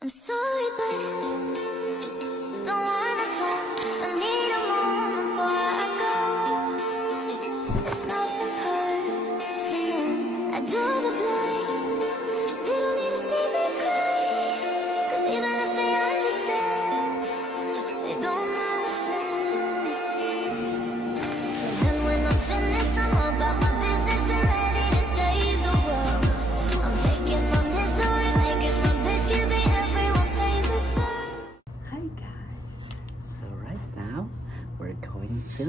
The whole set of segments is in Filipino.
I'm sorry, but don't wanna talk. I need a moment before I go. There's nothing personal. I draw the blinds. They don't need to see me cry. 'Cause even if they understand, they don't understand. So then when I'm finished, I'm all about my business and ready to save the world. I'm taking my misery, making my bitch give me everyone's favorite girl. Hi guys. So right now we're going to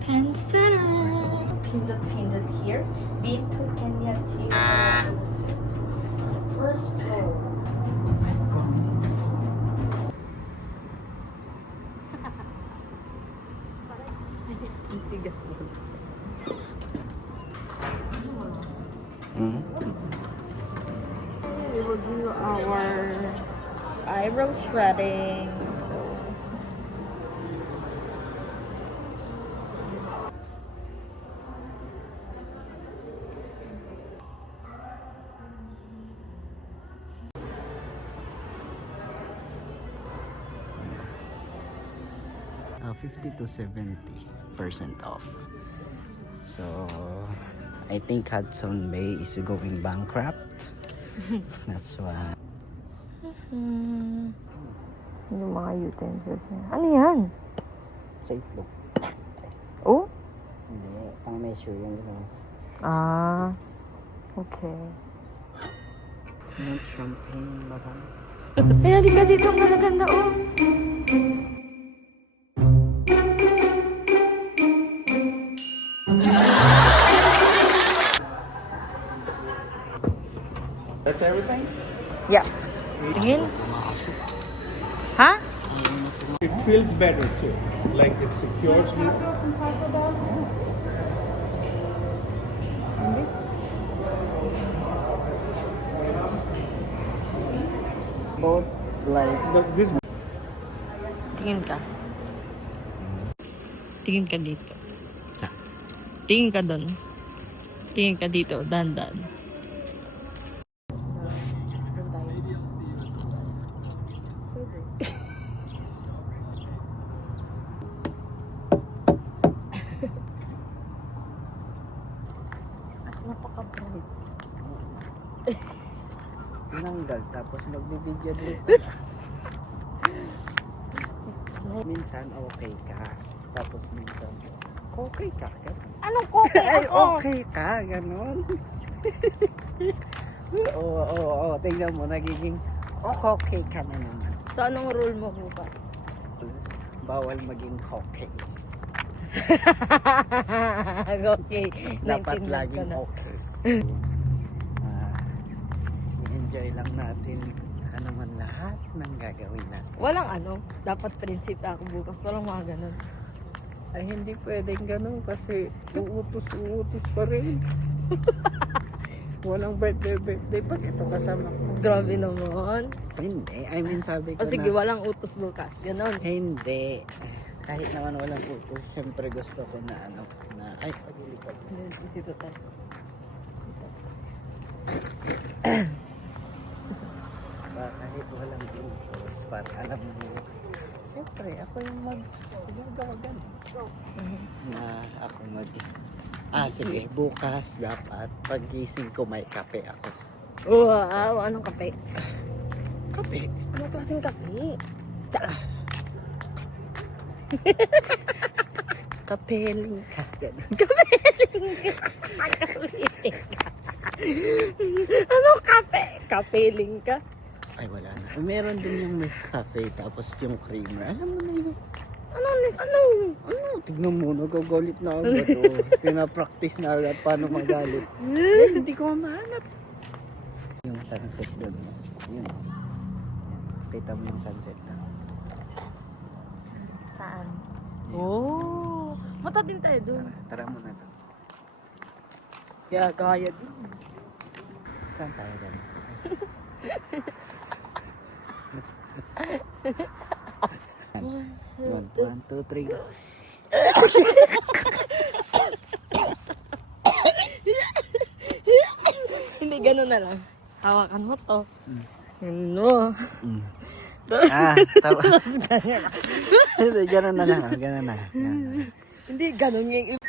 Pensara. Pindot here. Been to Kenya to first floor. Tigas mo. We will do our eyebrow threading. So 50 to 70% off. So I think Hudson Bay is going bankrupt. That's why. yung mga utensils niya. Ano yan? Sa itlog. Oh? Hindi, pang measure yung Ah. Okay. champagne, madam. Ay, halika dito. Ang maganda, oh. That's everything? Yeah. Tingin? Ha? It feels better too. Like it secures me. Both like This Tingin ka. Tingin ka dito. Sa? Tingin ka doon. Tingin ka dito. Dandan. As napaka-bright. tinanggal tapos magbibigyan dito. Minsan okay ka. Tapos minsan okay ka. Ganun. Anong kopi Ay, ako? okay ka. Ganon. Oo. Tingnan mo, nagiging okay ka na naman. So, anong rule mo bukas? Plus, bawal maging okay. Okay. Dapat Naintindihan ko laging na. okay. I-enjoy lang natin ano man lahat ng gagawin natin. Walang ano. Dapat prinsipyo ako bukas. Walang mga ganun. Ay, hindi pwedeng ganun kasi uutos pa rin. Walang birthday pag ito kasama ko. Grabe naman. Hindi, I mean sabi ko O sige, na walang utos bukas. Ganon. hindi. Kahit naman walang utos, syempre gusto ko na ano, na ay, pag-ilipad. Dito tayo. Kahit walang utos, para alam mo, syempre ako yung gagawa ganun. Na ako sige, bukas dapat paggising ko may kape ako. Wow, anong kape? Kape? Anong klaseng kape? Kapeling ka. Ganun. Anong kape? Kapeling ka? Ay, wala na. Meron din yung Nescafe tapos yung creamer. Alam mo na yun. Ano? Tignan mo, nagagalit na agad. Oh. Pinapractice na agad paano magalit. Eh, hindi ko mahanap. Yung sunset doon. Yun. Kita mo yung sunset na. Saan? Oh! Mata din tayo dun. Tara muna to. Gaya din. Saan tayo doon? 1, 2, 3. Hindi, gano'n na lang. Hawakan mo to. No. Tawa. Hindi, ganun na lang. Ganun na. Hindi, ganun yung